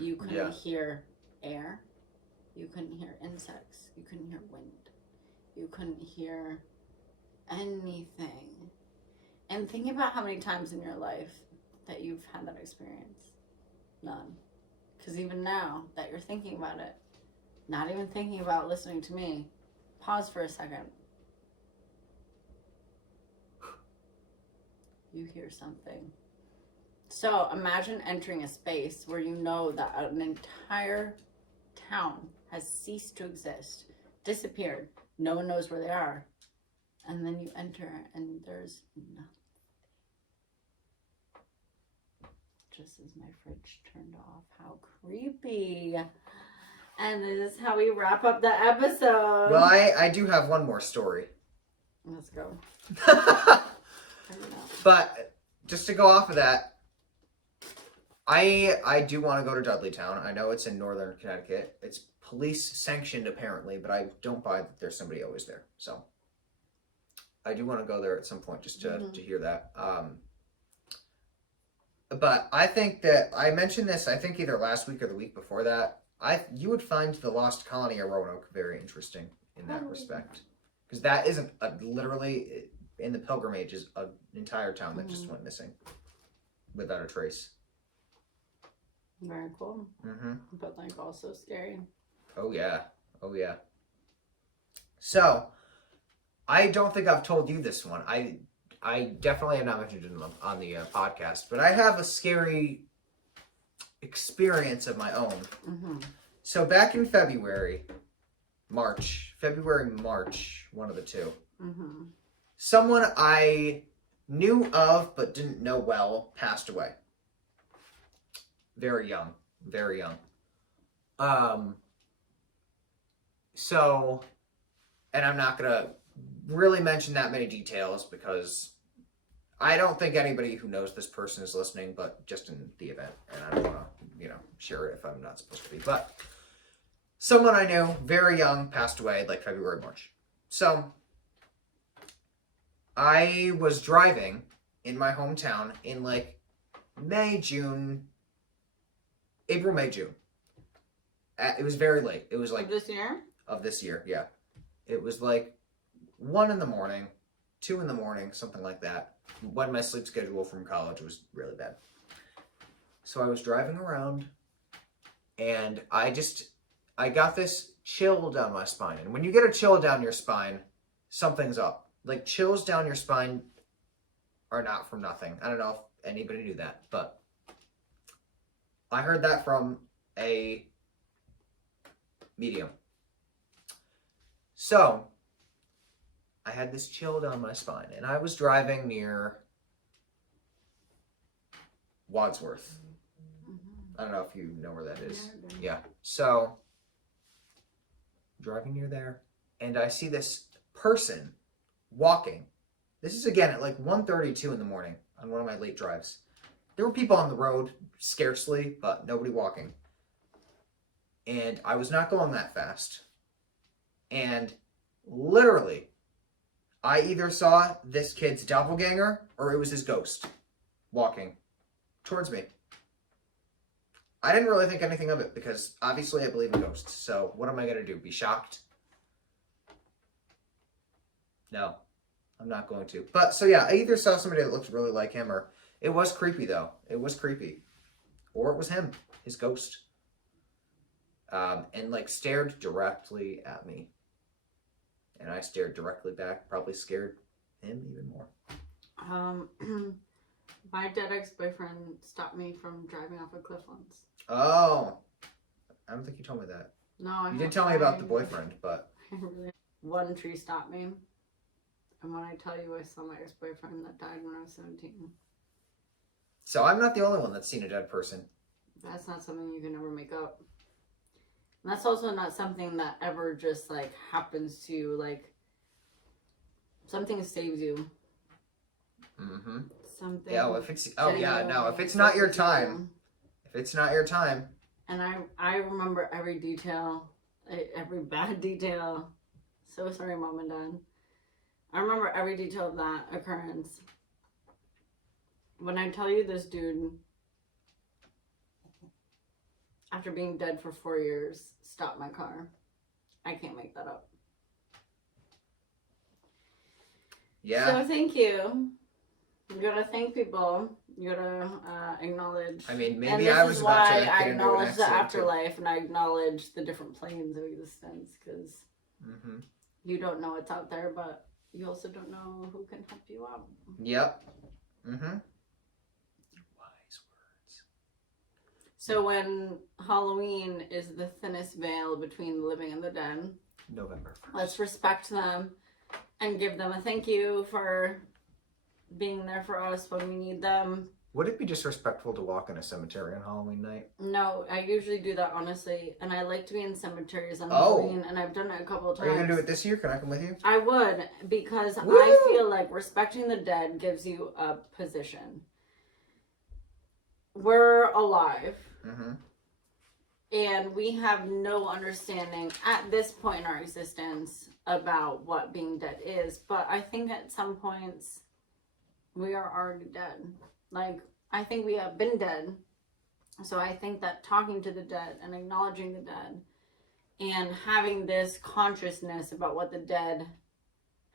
You couldn't hear air. You couldn't hear insects. You couldn't hear wind. You couldn't hear anything. And think about how many times in your life that you've had that experience. None. Because even now that you're thinking about it, not even thinking about listening to me, pause for a second. You hear something. So imagine entering a space where you know that an entire town has ceased to exist, disappeared, no one knows where they are, and then you enter and there's nothing. Just as my fridge turned off. How creepy. And this is how we wrap up the episode. Well, I do have one more story. Let's go. But just to go off of that, I do want to go to Dudley Town. I know it's in northern Connecticut. It's police sanctioned apparently, but I don't buy that there's somebody always there. So I do want to go there at some point just to hear that. But I think that I mentioned this, I think either last week or the week before that. You would find the Lost Colony of Roanoke very interesting in that respect. Because that isn't literally in the pilgrimage is an entire town that just went missing without a trace. Very cool. But like also scary. Oh yeah. So I don't think I've told you this one. I definitely have not mentioned it on the podcast, but I have a scary experience of my own. So back in March, one of the two. Someone I knew of but didn't know well passed away. Very young. So, and I'm not gonna really mention that many details because I don't think anybody who knows this person is listening, but just in the event, and I don't want to, share it if I'm not supposed to be. But someone I knew, very young, passed away like February, March. So I was driving in my hometown in like April, May, June. It was very late. It was like of this year, yeah. It was like 1 a.m, 2 a.m, something like that, when my sleep schedule from college was really bad. So I was driving around and I got this chill down my spine. And when you get a chill down your spine, something's up. Like chills down your spine are not from nothing. I don't know if anybody knew that, but I heard that from a medium. So, I had this chill down my spine, and I was driving near Wadsworth. I don't know if you know where that is. Yeah. So, driving near there, and I see this person walking. This is again at like 1:32 in the morning on one of my late drives. There were people on the road, scarcely, but nobody walking. And I was not going that fast. And literally, I either saw this kid's doppelganger or it was his ghost walking towards me. I didn't really think anything of it because obviously I believe in ghosts. So what am I going to do? Be shocked? No, I'm not going to. But so yeah, I either saw somebody that looked really like him or it was creepy though. It was creepy. Or it was him, his ghost. And like stared directly at me. And I stared directly back, probably scared him even more. My dead ex-boyfriend stopped me from driving off a cliff once. Oh, I don't think you told me that. No, you did tell me about the boyfriend, but one tree stopped me. And when I tell you I saw my ex-boyfriend that died when I was 17. So I'm not the only one that's seen a dead person. That's not something you can ever make up. And that's also not something that ever just like happens to you. Like something saves you. Mm-hmm. Something. Yeah, well, if it's if it's not your time. If it's not your time. And I remember every detail, every bad detail. So sorry, Mom and Dad. I remember every detail of that occurrence. When I tell you this dude, after being dead for 4 years, stopped my car. I can't make that up. Yeah. So thank you. You gotta thank people. You gotta acknowledge. I mean, maybe I was about to get into an I acknowledge the accident, afterlife and I acknowledge the different planes of existence because mm-hmm. you don't know what's out there, but you also don't know who can help you out. Yep. Mm-hmm. Wise words. So when Halloween is the thinnest veil between the living and the dead, November 1st. Let's respect them and give them a thank you for being there for us when we need them. Would it be disrespectful to walk in a cemetery on Halloween night? No, I usually do that, honestly. And I like to be in cemeteries on Halloween, and I've done it a couple of times. Are you going to do it this year? Can I come with you? I would, because Woo! I feel like respecting the dead gives you a position. We're alive. Mm-hmm. And we have no understanding at this point in our existence about what being dead is. But I think at some points, we are already dead. Like, I think we have been dead. So I think that talking to the dead and acknowledging the dead and having this consciousness about what the dead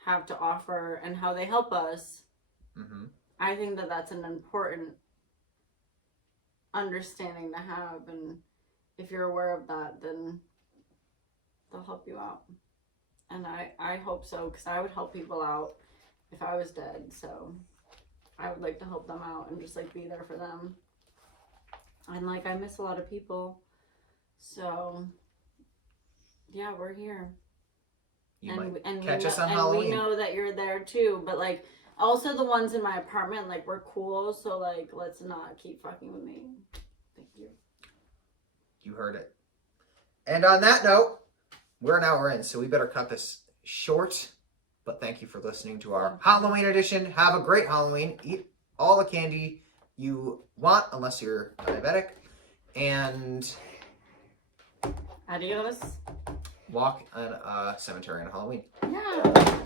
have to offer and how they help us, mm-hmm. I think that that's an important understanding to have. And if you're aware of that, then they'll help you out. And I hope so, because I would help people out if I was dead. So I would like to help them out and just like be there for them. And like I miss a lot of people. So yeah, we're here. You might catch us on Halloween. And we know that you're there too. But like also the ones in my apartment, like we're cool. So like let's not keep fucking with me. Thank you. You heard it. And on that note, we're an hour in, so we better cut this short. But thank you for listening to our Halloween edition. Have a great Halloween. Eat all the candy you want, unless you're diabetic. And adios. Walk in a cemetery on Halloween. Yeah.